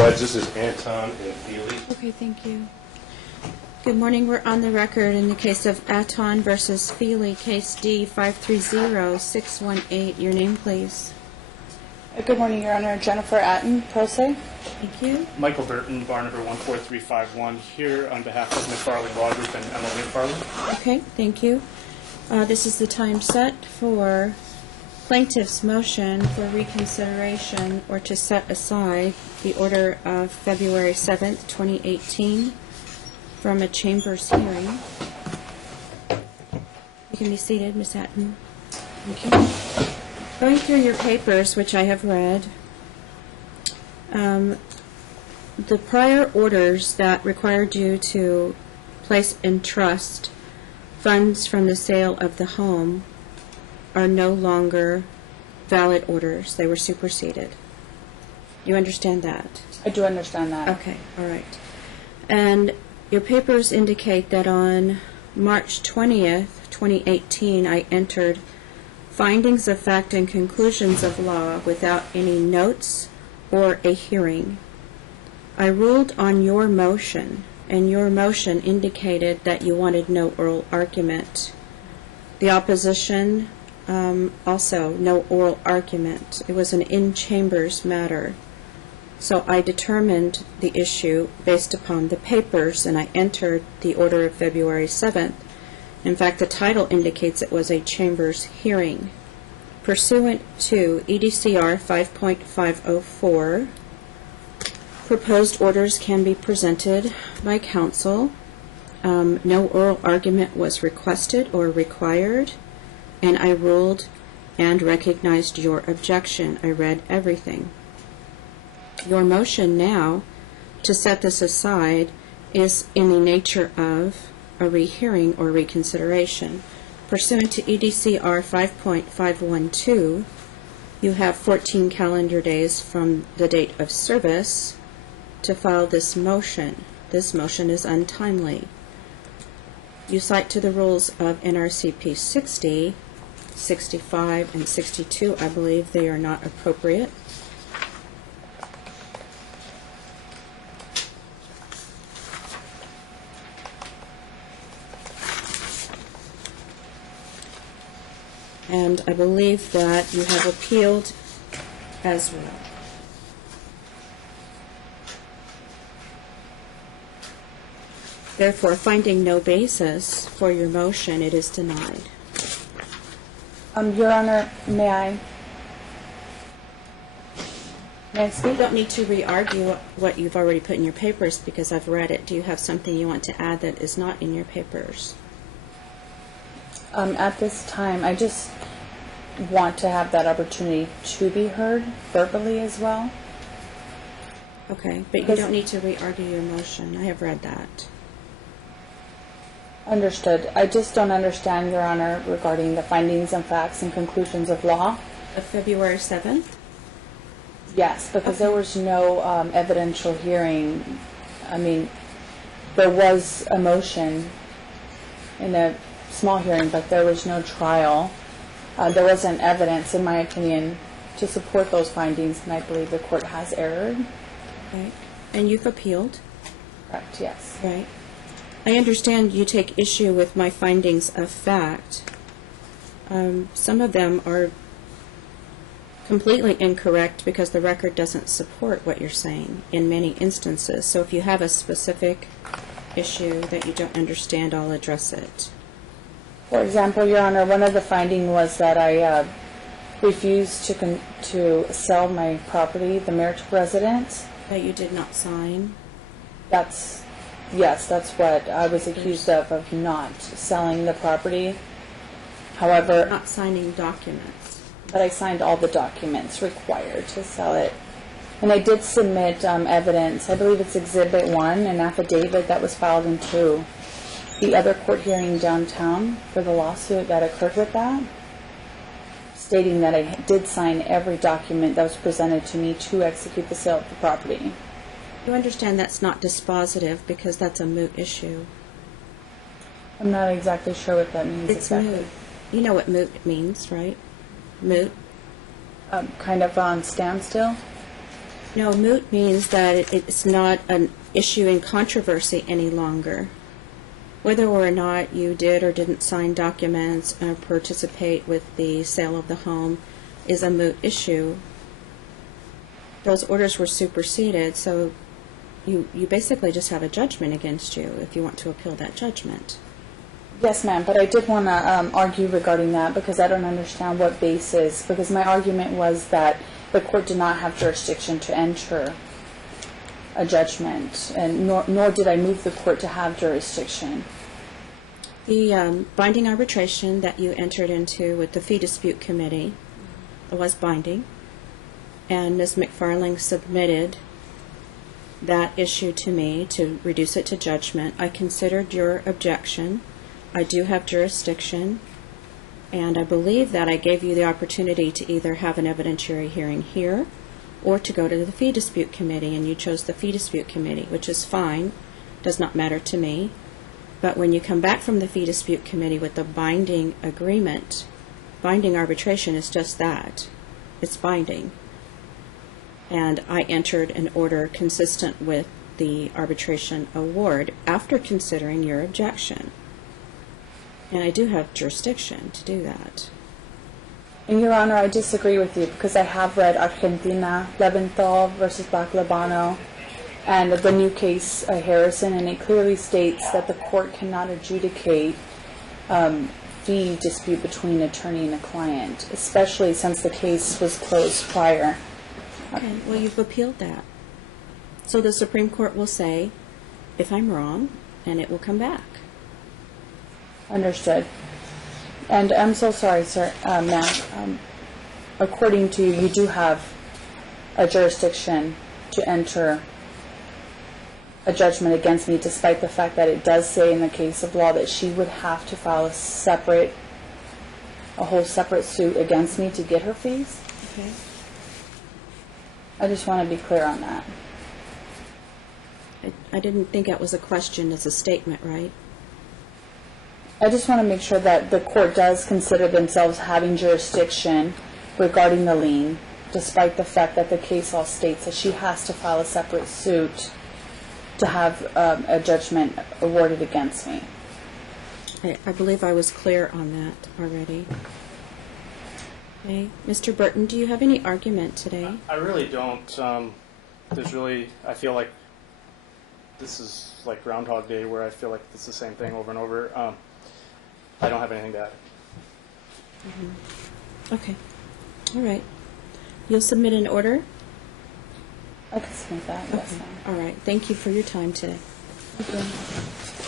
Judge, this is Atton and Feely. Okay, thank you. Good morning. We're on the record in the case of Atton versus Feely, case D-530-618. Your name, please. Good morning, Your Honor. Jennifer Atton, pro se. Thank you. Michael Burton, bar number 14351, here on behalf of McFarlane Law Group and Emily McFarlane. Okay, thank you. This is the time set for plaintiff's motion for reconsideration or to set aside the order of February 7th, 2018 from a chambers hearing. You can be seated, Ms. Atton. Thank you. Going through your papers, which I have read, the prior orders that required you to place in trust funds from the sale of the home are no longer valid orders. They were superseded. You understand that? I do understand that. Okay, all right. And your papers indicate that on March 20th, 2018, I entered findings of fact and conclusions of law without any notes or a hearing. I ruled on your motion, and your motion indicated that you wanted no oral argument. The opposition, also no oral argument. It was an in-chambers matter. So I determined the issue based upon the papers, and I entered the order of February 7th. In fact, the title indicates it was a chambers hearing. Pursuant to EDCR 5.504, proposed orders can be presented by counsel. No oral argument was requested or required, and I ruled and recognized your objection. I read everything. Your motion now to set this aside is in the nature of a rehearing or reconsideration. Pursuant to EDCR 5.512, you have 14 calendar days from the date of service to file this motion. This motion is untimely. You cite to the rules of NRCP 60, 65, and 62. I believe they are not appropriate. And I believe that you have appealed as well. Therefore, finding no basis for your motion, it is denied. Your Honor, may I speak? You don't need to re-argue what you've already put in your papers because I've read it. Do you have something you want to add that is not in your papers? At this time, I just want to have that opportunity to be heard verbally as well. Okay, but you don't need to re-argue your motion. I have read that. Understood. I just don't understand, Your Honor, regarding the findings and facts and conclusions of law. Of February 7th? Yes, because there was no evidential hearing. I mean, there was a motion in a small hearing, but there was no trial. There wasn't evidence, in my opinion, to support those findings, and I believe the court has erred. Right. And you've appealed? Correct, yes. Right. I understand you take issue with my findings of fact. Some of them are completely incorrect because the record doesn't support what you're saying in many instances. So if you have a specific issue that you don't understand, I'll address it. For example, Your Honor, one of the findings was that I refused to sell my property, the marital residence. That you did not sign? Yes, that's what I was accused of not selling the property. However, not signing documents. But I signed all the documents required to sell it. And I did submit evidence. I believe it's Exhibit 1, an affidavit that was filed into the other court hearing downtown for the lawsuit that occurred with that, stating that I did sign every document that was presented to me to execute the sale of the property. You understand that's not dispositive because that's a moot issue. I'm not exactly sure what that means. It's exactly. moot. You know what moot means, right? Moot. Kind of on standstill? No, moot means that it's not an issue in controversy any longer. Whether or not you did or didn't sign documents or participate with the sale of the home is a moot issue. Those orders were superseded, so you basically just have a judgment against you if you want to appeal that judgment. Yes, ma'am, but I did want to argue regarding that because I don't understand what basis, because my argument was that the court did not have jurisdiction to enter a judgment, and nor did I move the court to have jurisdiction. The binding arbitration that you entered into with the fee dispute committee was binding, and Ms. McFarling submitted that issue to me to reduce it to judgment. I considered your objection. I do have jurisdiction, and I believe that I gave you the opportunity to either have an evidentiary hearing here or to go to the fee dispute committee, and you chose the fee dispute committee, which is fine, does not matter to me. But when you come back from the fee dispute committee with the binding agreement, binding arbitration is just that. It's binding. And I entered an order consistent with the arbitration award after considering your objection. And I do have jurisdiction to do that. And Your Honor, I disagree with you because I have read Argentina, Leventhal versus Black Labano, and the new case, Harrison, and it clearly states that the court cannot adjudicate fee dispute between an attorney and a client, especially since the case was closed prior. Okay, well, you've appealed that. So the Supreme Court will say, if I'm wrong, and it will come back. Understood. And I'm so sorry, sir, ma'am. According to you, you do have a jurisdiction to enter a judgment against me, despite the fact that it does say in the case of law that she would have to file a whole separate suit against me to get her fees. Okay. I just want to be clear on that. I didn't think that was a question, it's a statement, right? I just want to make sure that the court does consider themselves having jurisdiction regarding the lien, despite the fact that the case law states that she has to file a separate suit to have a judgment awarded against me. I believe I was clear on that already. Okay. Mr. Burton, do you have any argument today? I really don't. I feel like this is like Groundhog Day, where I feel like it's the same thing over and over. I don't have anything to add. Mm-hmm. Okay. All right. You'll submit an order? I can submit that, yes, ma'am. All right. Thank you for your time today. Thank you.